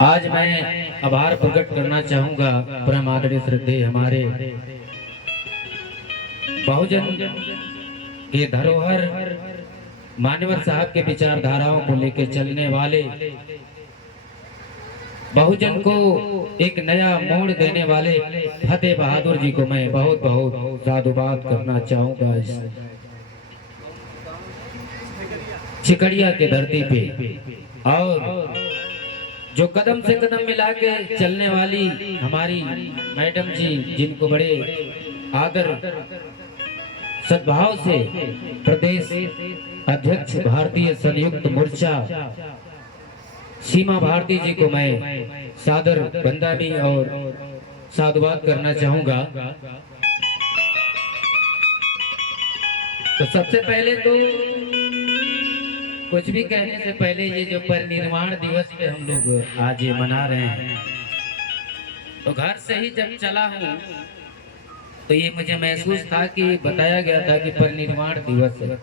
आज मैं आभार प्रकट करना चाहूंगा परम आदरणीय श्रद्धेय हमारे बहुजन के धरोहर मान्यवर साहब के विचारधाराओं को लेकर चलने वाले, बहुजन को एक नया मोड़ देने वाले फतेह बहादुर जी को मैं बहुत बहुत साधुवाद करना चाहूंगा। इस चिकड़िया के धरती पे और जो कदम से कदम मिला के चलने वाली हमारी मैडम जी, जिनको बड़े आदर सद्भाव से प्रदेश अध्यक्ष भारतीय संयुक्त मोर्चा सीमा भारती जी को मैं सादर बंदानी और साधुवाद करना चाहूंगा। तो सबसे पहले तो कुछ भी कहने से पहले ये जो परिनिर्वाण दिवस पे हम लोग आज ये मना रहे हैं, तो घर से ही जब चला हूँ तो ये मुझे महसूस था कि बताया गया था कि परिनिर्वाण दिवस है।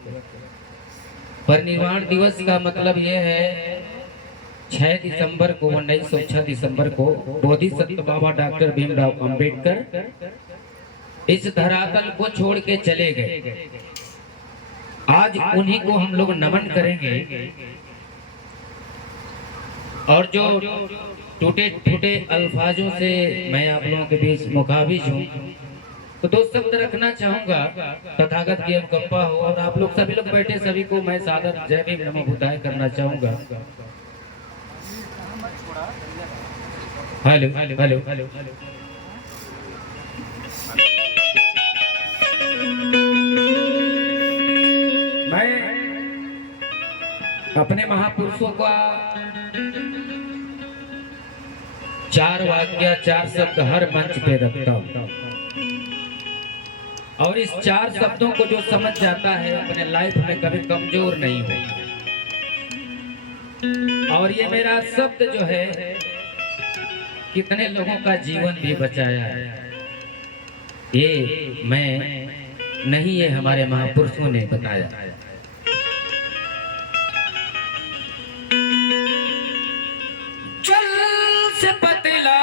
परिनिर्वाण दिवस का मतलब ये है 6 दिसंबर को 1906 दिसंबर को बोधिसत्व बाबा डॉक्टर भीमराव अंबेडकर इस धरातल को छोड़ के चले गए। आज उन्हीं को हम लोग नमन करेंगे और जो टूटे टूटे अल्फाजों से मैं आप लोगों के बीच मुखाबिज हूँ, तो दो शब्द रखना चाहूंगा। तथागत की अनुकंपा हो और आप लोग सभी लोग बैठे सभी को मैं सादर जय भीम नमो बुद्धाय करना चाहूंगा। हेलो हेलो हेलो हेलो मैं अपने महापुरुषों का 4 वाक्य 4 शब्द हर मंच पे रखता हूँ और इस 4 शब्दों को जो समझ जाता है अपने लाइफ में कभी कमजोर नहीं होता। और ये मेरा शब्द जो है कितने लोगों का जीवन भी बचाया है, ये मैं नहीं, ये हमारे महापुरुषों ने बताया। जल से पतला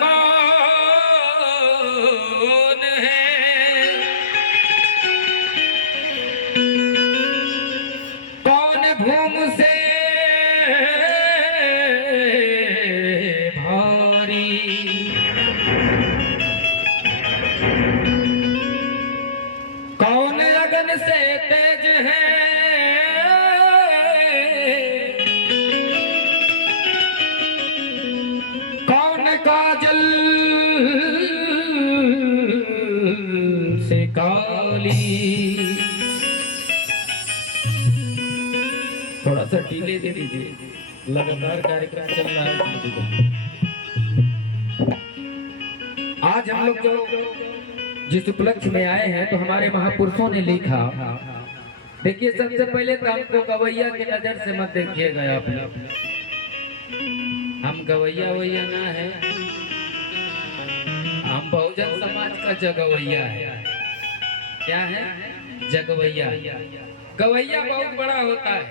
कौन है, कौन भूम से भारी, कौन अगन से तेज है, कौन काजल से काली। थोड़ा सा डीले दे दीजिए, लगातार कार्यक्रम चल रहा है। आज हम लोग जो जिस उपलक्ष्य में आए हैं, तो हमारे महापुरुषों ने लिखा। देखिए, सबसे पहले तो हमको गवैया की नजर से मत देखिएगा आप लोग, हम गवैया वैया ना है, हम बहुजन समाज का जगवैया है। क्या है? जगवैया। गवैया बहुत बड़ा होता है।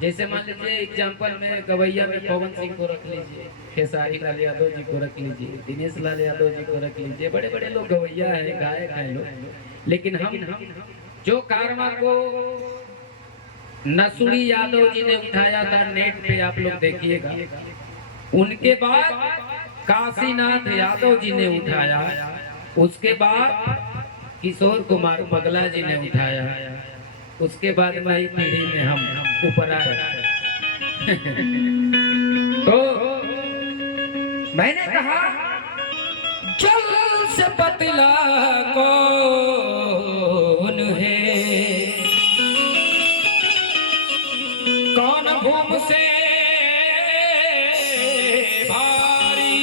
जैसे मान लीजिए एग्जाम्पल में गवैया में पवन सिंह को रख लीजिए, खेसारी लाल यादव जी को रख लीजिए, दिनेश लाल यादव जी को रख लीजिए, बड़े बड़े लोग गवैया है, गायक हैं लोग। लेकिन हम जो कारवा को नसूरी यादव जी ने उठाया था, नेट पे आप लोग देखिएगा, उनके बाद काशीनाथ यादव जी ने उठाया, उसके बाद किशोर कुमार पगला जी ने उठाया, उसके बाद नई पीढ़ी में हम ऊपर आए। तो मैंने कहा जल से पतला कौन है, कौन भूम से भारी,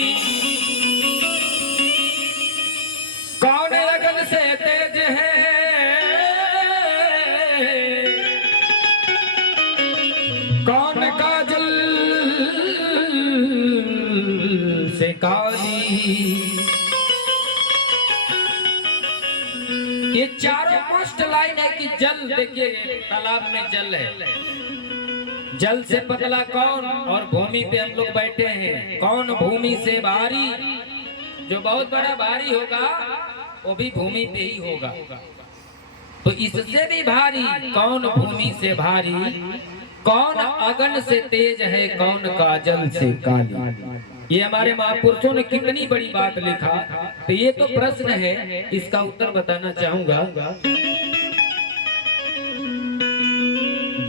कौन लगन से तेज है, कौन काजल से काली। ये चारों पोस्ट लाइन है कि जल, देखिए तालाब में जल है, जल से पतला कौन, और भूमि पे हम लोग बैठे हैं, कौन भूमि से भारी। जो बहुत बड़ा भारी होगा वो भी भूमि पे ही होगा। तो इससे भी भारी कौन भूमि से भारी, कौन अगन से तेज है, कौन काजल से काली। ये हमारे महापुरुषों ने कितनी बड़ी बात लिखा। तो ये तो प्रश्न है, इसका उत्तर बताना चाहूंगा।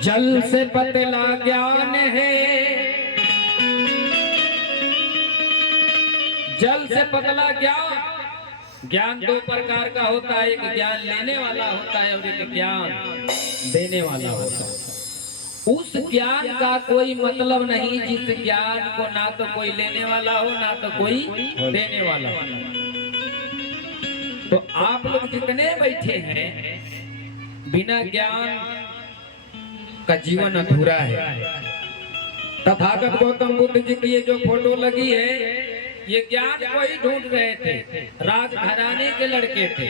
जल से पतला ज्ञान है, जल से पतला ज्ञान। ज्ञान दो प्रकार का होता है, एक ज्ञान लेने वाला होता है और एक ज्ञान देने वाला होता है। उस ज्ञान का कोई मतलब नहीं जिस ज्ञान को ना तो कोई लेने वाला हो ना तो कोई देने वाला हो। तो आप लोग जितने बैठे हैं, बिना ज्ञान का जीवन अधूरा है। तथागत गौतम बुद्ध जी की ये जो फोटो लगी है, ये ज्ञान को ही ढूंढ रहे थे, राजघराने के लड़के थे।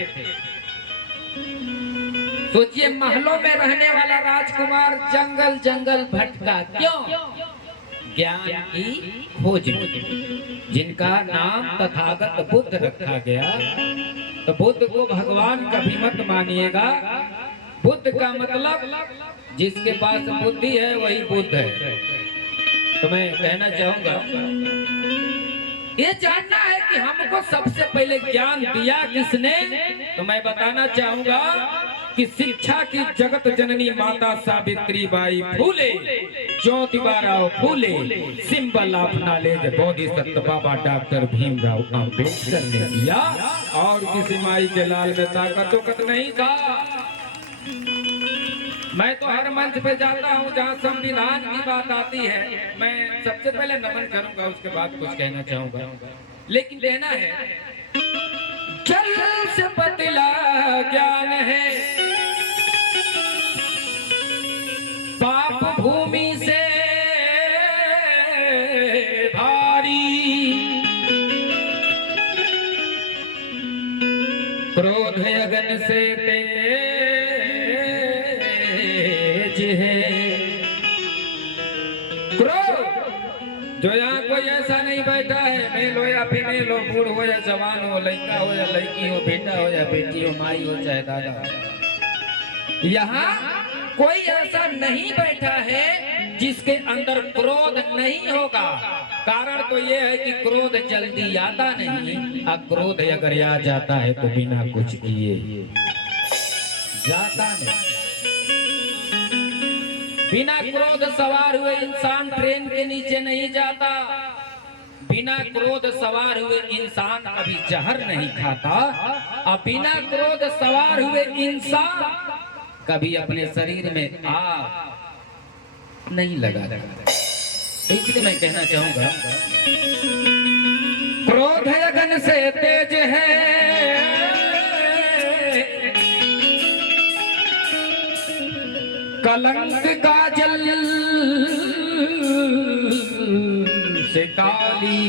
सोचिए, महलों में रहने वाला राजकुमार जंगल जंगल भटका, क्यों? ज्ञान की खोज में। जिनका नाम तथागत बुद्ध रखा गया। तो बुद्ध को भगवान कभी मत मानिएगा। बुद्ध का मतलब जिसके पास बुद्धि है वही बुद्ध है। तो मैं कहना चाहूंगा, ये जानना है कि हमको सबसे पहले ज्ञान दिया किसने। तो मैं बताना चाहूंगा कि शिक्षा की जगत जननी माता Savitri Bai Phule, Jyotibarao Phule, symbol of knowledge बोधिसत्व बाबा डॉक्टर भीमराव अम्बेडकर ने दिया। और किसी माई के लाल में ताकत नहीं था। मैं तो हर मंच पे जाता हूँ जहाँ संविधान की बात आती है, मैं सबसे पहले नमन करूंगा, उसके बाद कुछ कहना चाहूंगा। लेकिन कहना है, जल से पतला ज्ञान है, पाप भूमि से भारी, क्रोध अगन से जो यहाँ कोई ऐसा नहीं बैठा है, मेल हो या फीमेल हो, बूढ़ हो या जवान हो, लड़का हो या लड़की हो, बेटा हो या बेटी हो, माई हो चाहे दादा, यहाँ कोई ऐसा नहीं बैठा है जिसके अंदर क्रोध नहीं होगा। कारण तो ये है कि क्रोध जल्दी आता नहीं, अब क्रोध अगर आ जाता है तो बिना कुछ किए जाता नहीं। बिना क्रोध सवार हुए इंसान ट्रेन के नीचे नहीं जाता। बिना क्रोध सवार हुए इंसान कभी जहर नहीं खाता। और बिना क्रोध सवार हुए इंसान कभी अपने शरीर में आग नहीं लगाता। इसलिए मैं कहना चाहूंगा, क्रोध अगन से तेज है, कलंक का जल से काली।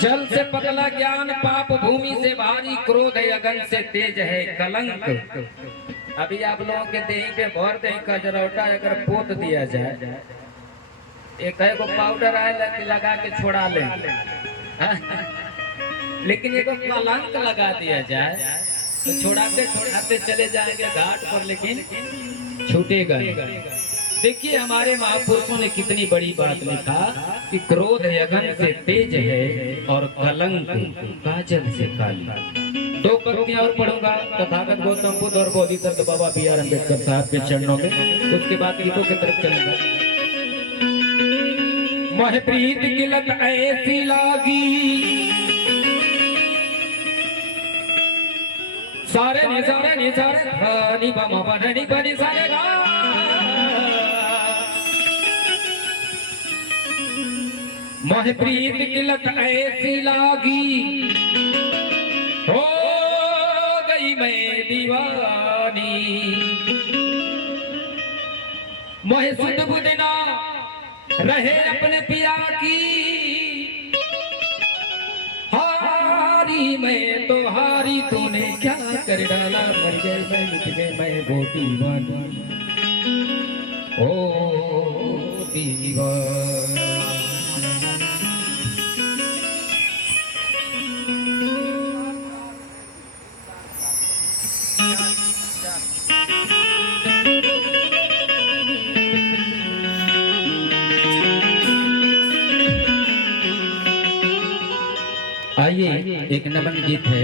जल से पतला ज्ञान, पाप भूमि से भारी, क्रोध अगन से तेज है कलंक। अभी आप लोगों के देही पे भर दे कजरौटा अगर पोत दिया जाए, एक को पाउडर आए लगा के छोड़ा ले, लेकिन एक कलंक लगा दिया जाए तो छोड़ाते छोड़ाते चले जाएंगे घाट पर, लेकिन छूटेगा। देखिए हमारे महापुरुषों ने कितनी बड़ी बात लिखा कि क्रोध अगन से तेज है और कलंक काजल से काली। दो पंक्तियां और पढ़ूंगा तथागत गौतम बुद्ध और बोधिसत्व बाबा बी आर अम्बेडकर साहब के चरणों में, उसके बाद गीतों की तरफ चलूंगा। मोह प्रीत की लत ऐसी लागी, सारे नि सारे नि सारे नि बम बनी बनी सारे गा। मोह प्रीत की लत ऐसी लागी, हो गई मैं दीवानी। मोह सुध बुध ना रहे अपने पिया की, हारी मैं तो हारी, तूने क्या कर डाला, मर गए मैं मिट गए मैं बोटी वाली। ओ दीवा आइए एक नमन गीत है,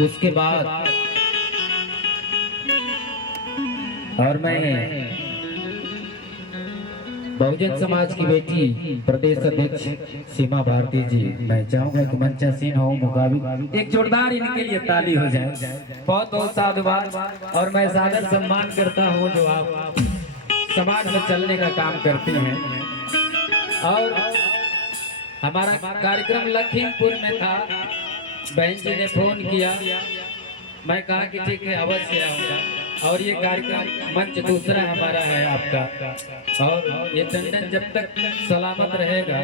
उसके बाद और मैं बहुजन समाज की बेटी प्रदेश अध्यक्ष सीमा भारती जी, मैं चाहूंगा कि मंचासीन हो मुकाबिल एक जोरदार इनके लिए ताली हो जाए। बहुत बहुत साधुवाद और मैं सादर सम्मान करता हूं जो आप समाज में चलने का काम करते हैं। और हमारा कार्यक्रम लखीमपुर में था, बहन जी ने फोन किया, मैं कहा कि ठीक है अवश्य आऊंगा। और ये कार्यक्रम मंच दूसरा हमारा है आपका, और ये टंडन जब तक सलामत रहेगा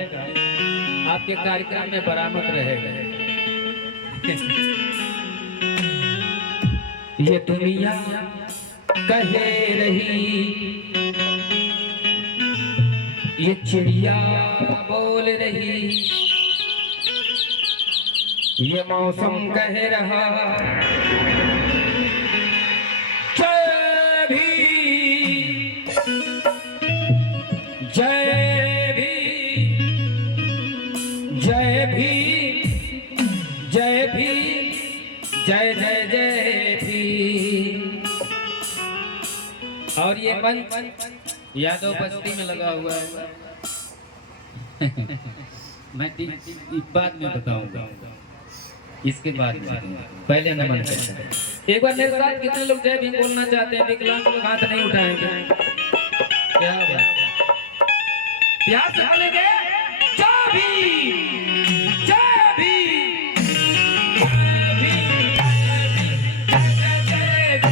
आपके कार्यक्रम में बरामद रहेगा। ये दुनिया कहे रही, ये चिड़िया बोल रही, ये मौसम कह रहा जय भी, जय भी, जय भी, जय भी, जय जय जय भी। और ये मंच यादव बस्ती में लगा हुआ है। मैं बाद में बताऊंगा, इसके बाद में पहले नमन करते हैं। एक बार मेरे साथ कितने लोग जय भीम बोलना चाहते हैं? विकलांग लोग हाथ नहीं उठाएंगे। क्या बात, प्यार से बोलेंगे जय भीम, जय भीम, जय भीम, जय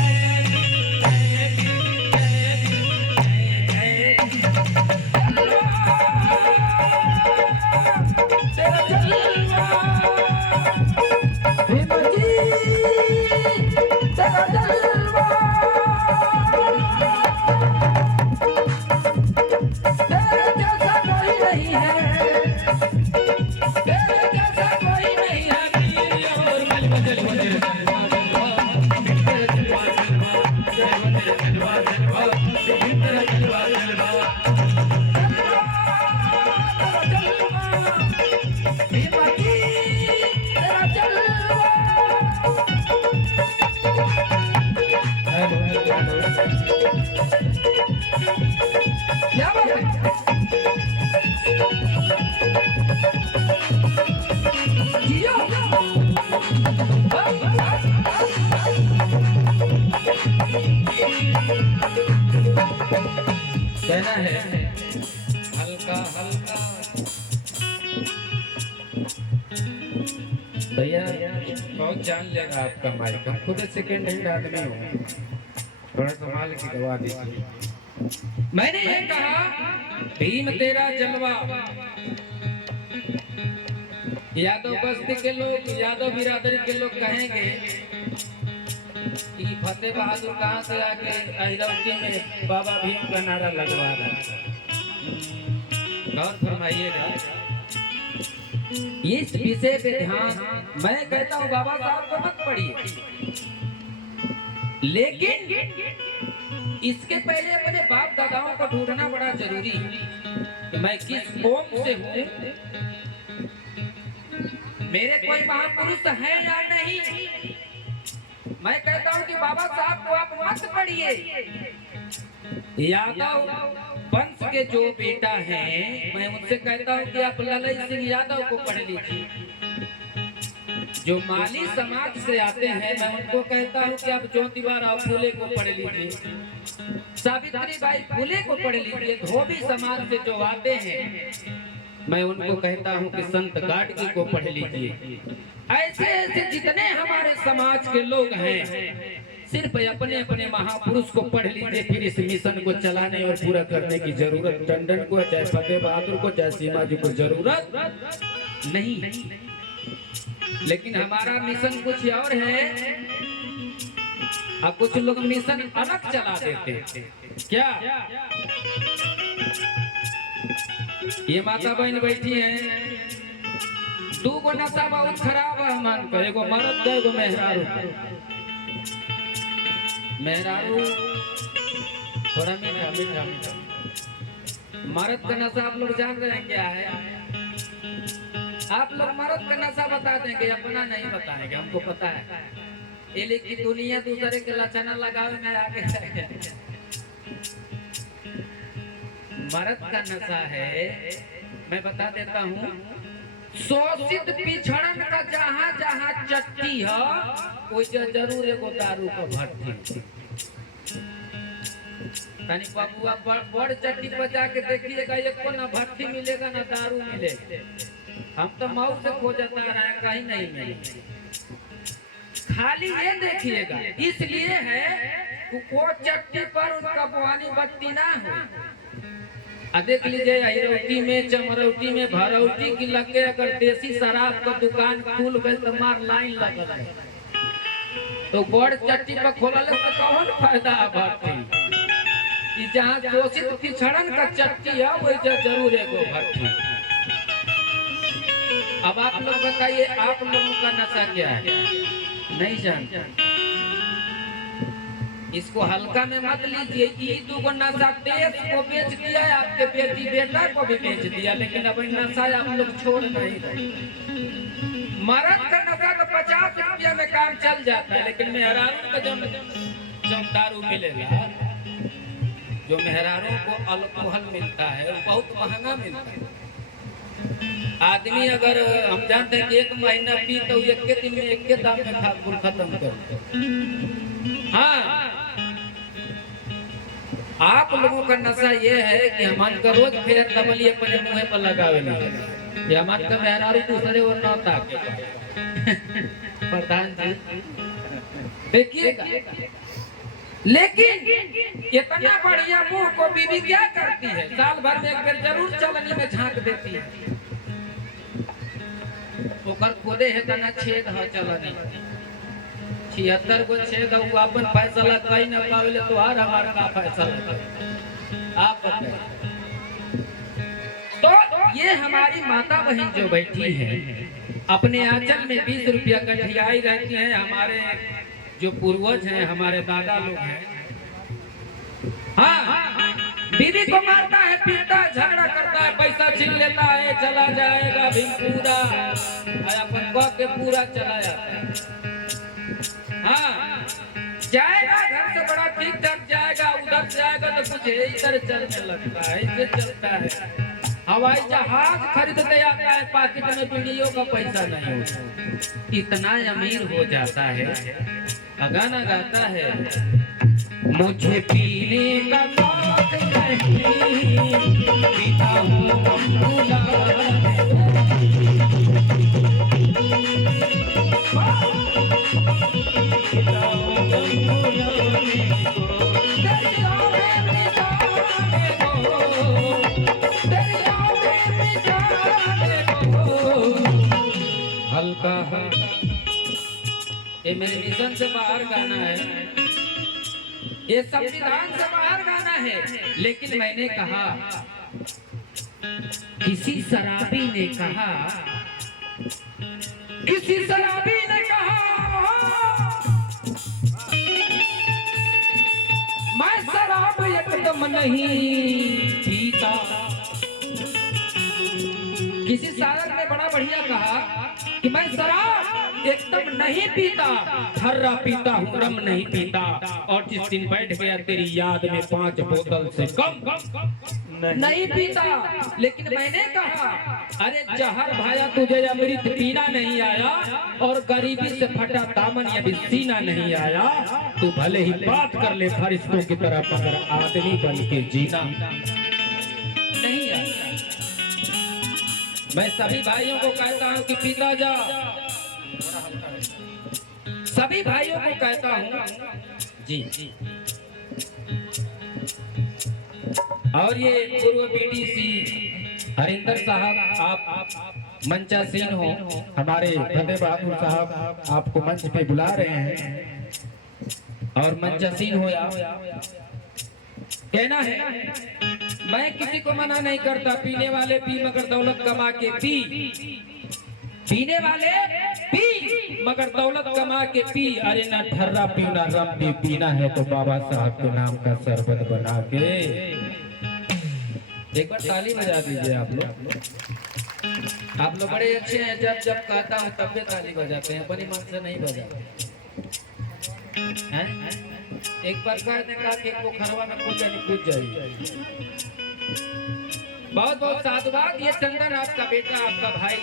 कहना है हल्का हल्का। भैया बहुत जान लेगा आपका माइक, हम खुद सेकेंड हैंड आदमी हूँ, थोड़ा संभाल के दवा दीजिए। मैंने ये कहा भीम तेरा जलवा, यादव बस्ती के लोग, यादव बिरादरी के लोग कहेंगे कि फतेह बहादुर कहाँ से आके अहिरौती में बाबा भीम का नारा लगवा रहा। गौर फरमाइएगा इस विषय पे ध्यान। मैं कहता हूँ बाबा साहब को मत पढ़िए, लेकिन इसके पहले अपने बाप दादाओं को ढूंढना बड़ा जरूरी है कि मैं किस कौम से हूँ, मेरे कोई महापुरुष है या नहीं। मैं कहता हूँ कि बाबा साहब को आप मत पढ़िए, यादव वंश के जो बेटा हैं, मैं उनसे कहता हूँ कि आप ललई सिंह यादव को पढ़ लीजिए। जो माली समाज से आते हैं, मैं उनको कहता हूँ कि आप ज्योतिबा फूले को पढ़ लीजिए, सावित्री बाई फूले को पढ़ लीजिए। धोबी समाज से जो आते हैं, मैं उनको कहता हूँ कि संत गाडगी को पढ़ लीजिए। ऐसे ऐसे जितने हमारे समाज के लोग हैं, सिर्फ अपने अपने महापुरुष को पढ़ लीजिए। फिर इस मिशन को चलाने और पूरा करने की जरूरत टंडन को, चाहे फतेह बहादुर को, चाहे सीमा जी को जरूरत नहीं। लेकिन हमारा मिशन कुछ और है, अब कुछ लोग मिशन अलग चला देते हैं। क्या ये माता बहन बैठी हैं, दू गो नशा बहुत खराब है हमान को, एगो मर्द का एगो मेहरारू। मेहरारू थोड़ा मीठा मीठा मीठा, मर्द का नशा आप लोग जान रहे हैं क्या है? आप लोग मर्द का नशा बता देंगे, अपना नहीं बताएंगे, हमको पता है। ये लेकिन दुनिया दूसरे के लक्षण लगावे में आगे मर्द का नशा है, मैं बता देता हूँ। शोषित पिछड़न का जहाँ जहाँ चट्टी है वो जरूर एगो दारू का भट्टी। तनी बबुआ बड़ चट्टी पर जाके देखिएगा, एक को ना भट्टी मिलेगा ना दारू मिलेगा। हम तो मौत से खोजता रहे, कहीं नहीं मिले। खाली ये देखिएगा, इसलिए है वो चट्टी पर उनका बुआनी बत्ती ना हो। देख लीजिए हिरौती में, चमरौती में, भरौती की लगे अगर देसी शराब का दुकान खुल गई तो मार लाइन लगल है। तो बड़ चट्टी पर खोलल तो कौन फायदा है भट्टी? जहाँ शोषित पिछड़न का चट्टी है वही जरूर एगो भट्टी। अब आप लोग बताइए, आप लोगों का नशा क्या है? नहीं जानते। इसको हल्का में मत लीजिए। ये दूगो नशा देश को बेच दिया है, आपके बेटी बेटा को भी बेच दिया, लेकिन अब नशा आप लोग छोड़ नहीं रहे। मर्द का नशा तो 50 रुपया में काम चल जाता है, लेकिन मेहरारू का जो दारू मिलेगा, जो मेहरारू को अल्कोहल मिलता है वो बहुत महंगा मिलता है। आदमी अगर हम जानते हैं कि 1 महीना पी तो एक के दिन में एक के दाम में खत्म कर। हाँ, आप लोगों का नशा ये है कि हमान का रोज फेर डबली अपने मुंह पर लगावे नहीं, ये हमान का मेहरारू दूसरे और नौता के प्रधान जी देखिएगा। लेकिन इतना बढ़िया मुंह को बीवी क्या करती है, साल भर में एक बार जरूर चलनी में झांक देती है। ओकर खोदे है तना छेद है चलनी 76 गो छेद, वो अपन फैसला कहीं न पावेले तो हर हमार का फैसला आप बताइए। तो ये हमारी माता बहन जो बैठी है अपने आंचल में 20 रुपया गठियाई रहती हैं। हमारे जो पूर्वज हैं, हमारे दादा लोग हैं, हाँ, बीवी को मारता है, पीटता है, झगड़ा करता है, पैसा छीन लेता है, चला जाएगा भी पूरा अपन कह के पूरा चला जाता है। हाँ, जाएगा घर से बड़ा ठीक ठाक जाएगा, उधर जाएगा तो कुछ इधर चलने लगता है, इधर चलता है। हवाई जहाज खरीद के आता है, पाकिट में बीड़ियों का पैसा नहीं होता, इतना अमीर हो जाता है। गाना गाता है, मुझे पीने का शौक नहीं, पीता हूँ हल्का है। ये मेरे मिशन से बाहर गाना है, ये संविधान से बाहर गाना है। लेकिन मैंने कहा, किसी शराबी ने कहा, किसी शराबी ने कहा, मैं शराब एकदम नहीं पीता। किसी शायर ने बड़ा बढ़िया कहा कि मैं शराब एकदम नहीं पीता, हर्रा पीता हूँ, रम नहीं पीता। और जिस दिन बैठ गया तेरी याद में 5 बोतल से कम नहीं पीता। लेकिन मैंने कहा, अरे जहर भाया तुझे अमृत पीना नहीं आया, और गरीबी से फटा दामन अभी सीना नहीं आया। तू भले ही बात कर ले फरिश्तों की तरह, मगर आदमी बन के जीना नहीं आया। मैं सभी भाइयों को कहता हूँ कि पीता जा, सभी भाइयों को कहता हूँ जी। और ये पूर्व बीडीसी हरिंदर साहब, आप मंचासीन हो, हमारे फतेह बहादुर साहब आपको मंच पे बुला रहे हैं और मंचासीन हो आप। कहना है मैं किसी को मना नहीं करता, पीने वाले पी मगर दौलत कमा के पी, पीने वाले पी मगर दौलत कमा के पी। अरे ना ठर्रा पी ना रम पी, पीना है तो बाबा साहब के नाम का शरबत बना के। एक बार ताली बजा दीजिए आप लोग बड़े अच्छे हैं, जब जब कहता हूँ तब भी ताली बजाते हैं, अपनी मन से नहीं बजाते हैं। एक बार कहने का कि पोखरवा में कूद जाइए। बहुत बहुत साधुवाद। ये चंदन आपका बेटा, आपका भाई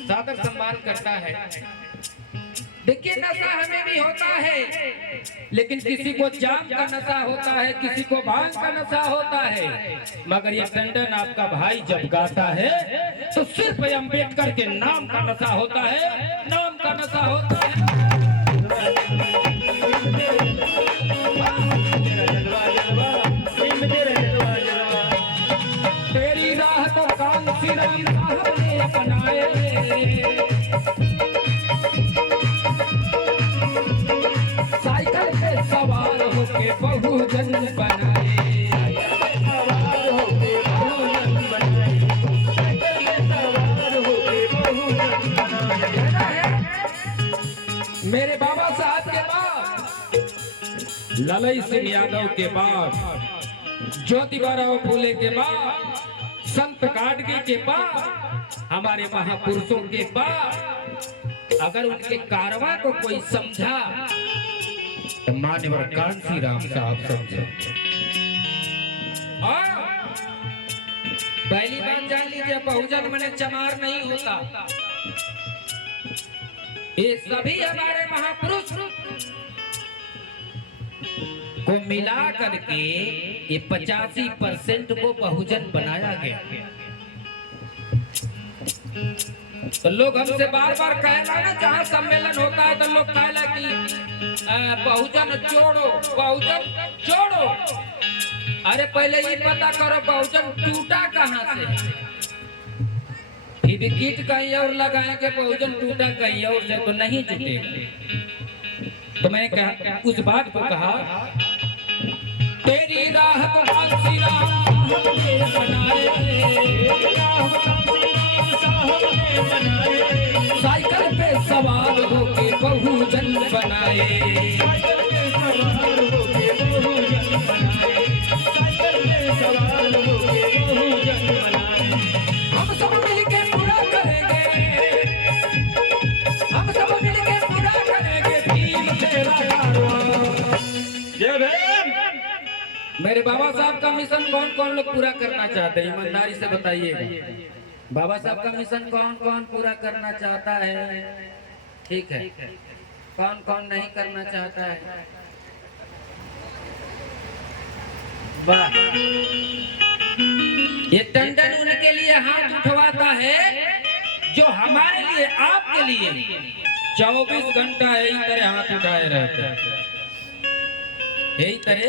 सादर सम्मान करता है। देखिए नशा हमें भी होता है, लेकिन किसी को जाम का नशा होता है, किसी को भांग का नशा होता है, मगर ये टंडन आपका भाई जब गाता है तो सिर्फ अम्बेडकर के नाम का नशा होता है, नाम का नशा होता है। तेरी राह तो कांसी राम साहब ने अपनाए, साइकिल पे सवार होके बहुजन बनाए, मेरे बाबा साहब के बाद, ललई सिंह यादव के बाद, ज्योतिबा राव फूले के बाद, संत गाडगे के बाद, हमारे महापुरुषों के बाद अगर उनके कारवा को कोई समझा तो मान्यवर कांसी राम साहब समझा। पहली बात जान लीजिए, बहुजन मने चमार नहीं होता। ये सभी हमारे महापुरुष को मिला करके ये 85% को बहुजन बनाया गया। तो लोग हमसे बार बार कहला ना, जहाँ सम्मेलन होता है तो लोग कहला कि बहुजन जोड़ो, बहुजन जोड़ो। अरे पहले ये पता करो बहुजन टूटा कहाँ से, फिर कीट कहीं और लगाएंगे, बहुजन टूटा कहीं और से तो नहीं जुटेगा। तो मैंने कहा उस बात को कहा, तेरी राह तो कांसी राम साहब ने बनाए, साइकिल पे सवार होके बहुजन बनाए, हम सब मिलके पूरा करेंगे, हम सब मिलके पूरा करेंगे भीम तेरा कारवां। जय भीम। मेरे बाबा साहब का मिशन कौन कौन लोग पूरा करना चाहते हैं, ईमानदारी से बताइएगा। बाबा साहब का मिशन कौन कौन पूरा करना चाहता है? ठीक है, कौन कौन नहीं करना चाहता है? वाह, ये टंडन उनके लिए हाथ उठवाता है जो हमारे लिए, आपके लिए 24 घंटा यही तरह हाथ उठाए रहते हैं। यही तरह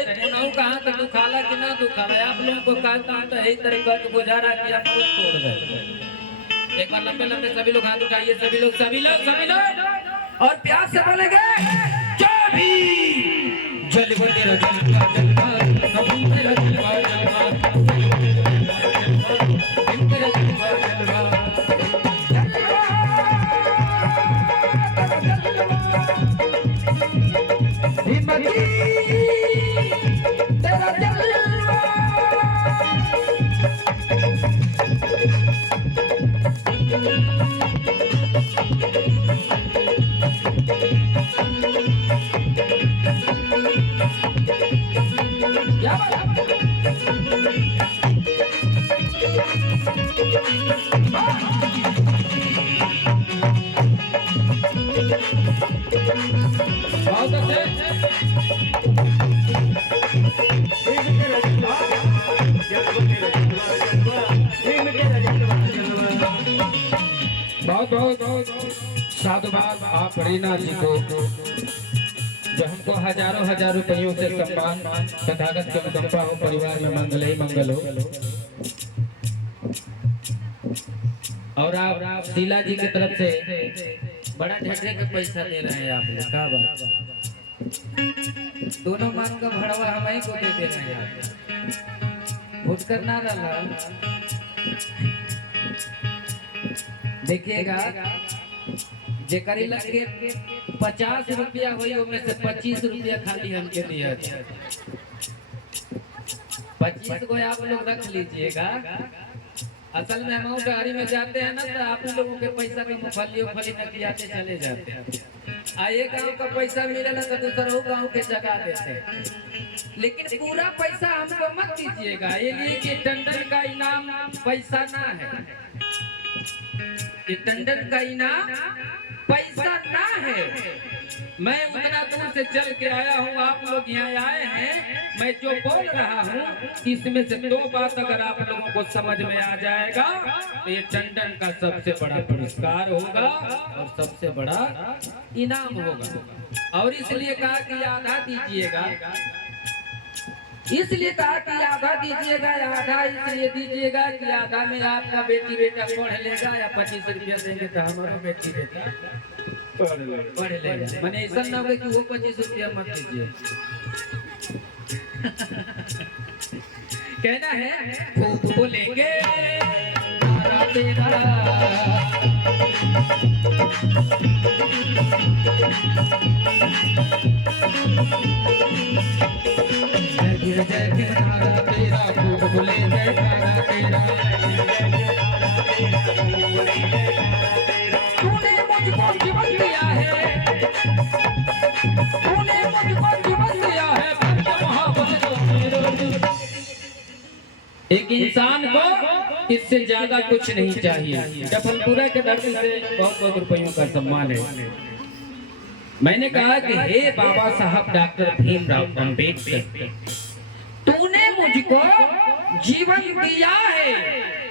का हाथ दुखाला कि ना दुखाला, आप लोगों को कहता हूँ तो यही तरह का गुजारा किया, बहुत तोड़ गए। एक बार लंबे लंबे सभी लोग हाथ उठाइए, सभी लोग सभी लोग सभी लोग, और प्यार से बोलेंगे जय भीम। जलवा तेरा जलवा जलवा, सब तेरा जलवा जलवा, तेरा जलवा जलवा, हिम्मती तेरा जलवा। क्या बहुत अच्छे। बहुत बहुत बहुत साधुवाद आप रीना जी को, जो हमको हजारों हजार रुपयों से सम्मान, तथागत के अनुकंपा हो, परिवार में मंगल ही मंगल हो। और आप शीला जी की तरफ से बड़ा ढेर के पैसा दे रहे हैं आप लोग, क्या बात। दोनों मान का भड़वा हम ही को दे रहे हैं। भूत करना रहा देखिएगा, जेकरी लगे 50 रुपया हुई उनमें से 25 रुपया खाली हमके दिया। 25 को आप लोग रख लीजिएगा। असल में हम गाड़ी में जाते हैं ना तो आप लोगों के पैसा का मुफली उफली नकियाते चले जाते हैं। आए गांव का पैसा मिले ना तो दूसरों गांव के जगा देते हैं, लेकिन पूरा पैसा हमको मत दीजिएगा। ये लिए कि टंडन का इनाम पैसा ना है, ये टंडन का इनाम पैसा ना है। मैं उतना दूर से चल के आया हूँ, आप लोग यहाँ आए हैं। मैं जो बोल रहा हूँ इसमें से 2 बात अगर आप लोगों को समझ में आ जाएगा तो ये टंडन का सबसे बड़ा पुरस्कार होगा और सबसे बड़ा इनाम होगा। और इसलिए कहा कि आधा दीजिएगा, इसलिए कहा कि आधा दीजिएगा। आधा इसलिए दीजिएगा कि आधा में आपका बेटी बेटा पढ़ लेगा, या 25 रुपया देंगे तो हमारा बेटी बेटा पढ़ लेगा। मैंने ऐसा ना हो कि वो 25 रुपया मत दीजिए। कहना है खूब बोलेंगे तेरा तेरा खूब बोलेंगे तेरा। तूने मुझको जीवन दिया है, तूने मुझको जीवन दिया है। एक इंसान को इससे ज्यादा कुछ नहीं चाहिए। डफलपुरा के धरती से बहुत रुपयों का सम्मान है। मैंने कहा कि हे बाबा साहब डॉक्टर भीमराव अम्बेडकर, तूने मुझको जीवन दिया है,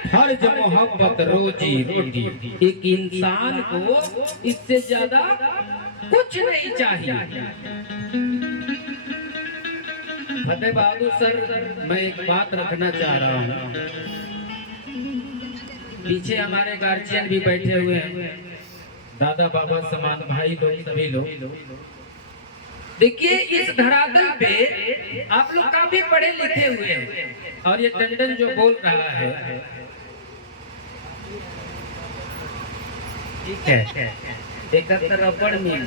फर्ज मोहब्बत रोजी रोटी। एक इंसान को इससे ज्यादा कुछ नहीं चाहिए। फतेह बहादुर सर, मैं एक बात रखना चाह रहा हूँ। पीछे हमारे गार्जियन भी बैठे हुए हैं, दादा बाबा समान भाई लोग, सभी लोग। देखिए इस धरातल पे आप लोग काफी पढ़े लिखे हुए हैं, और ये टंडन जो बोल रहा है ठीक है, 71 रबड़ में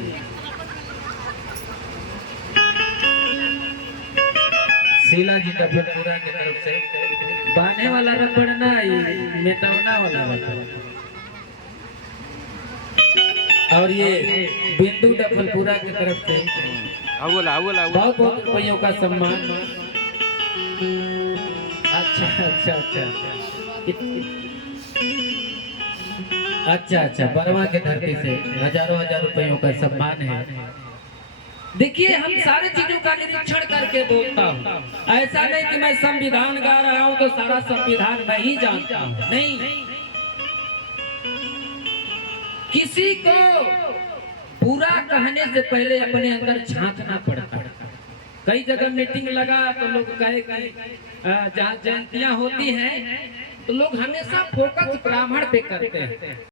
शीला जी डफलपुरा की तरफ से बांधने वाला रबड़ ना, मेटावना वाला रबड़। और ये बिंदु डफलपुरा की तरफ से बहुत बहुत रुपयों का सम्मान। अच्छा अच्छा अच्छा अच्छा अच्छा, बरवा के धरती से हजारों रुपयों का सम्मान है। देखिए हम सारे चीजों का निरीक्षण करके बोलता हूँ। ऐसा नहीं कि मैं संविधान गा रहा हूँ तो सारा संविधान नहीं जानता हूँ, नहीं। किसी को पूरा कहने से पहले अपने अंदर झांकना पड़ता है। कई जगह मीटिंग लगा तो लोग कहे जहाँ जयंतियाँ होती हैं तो लोग हमेशा फोकस ब्राह्मण पे करते हैं।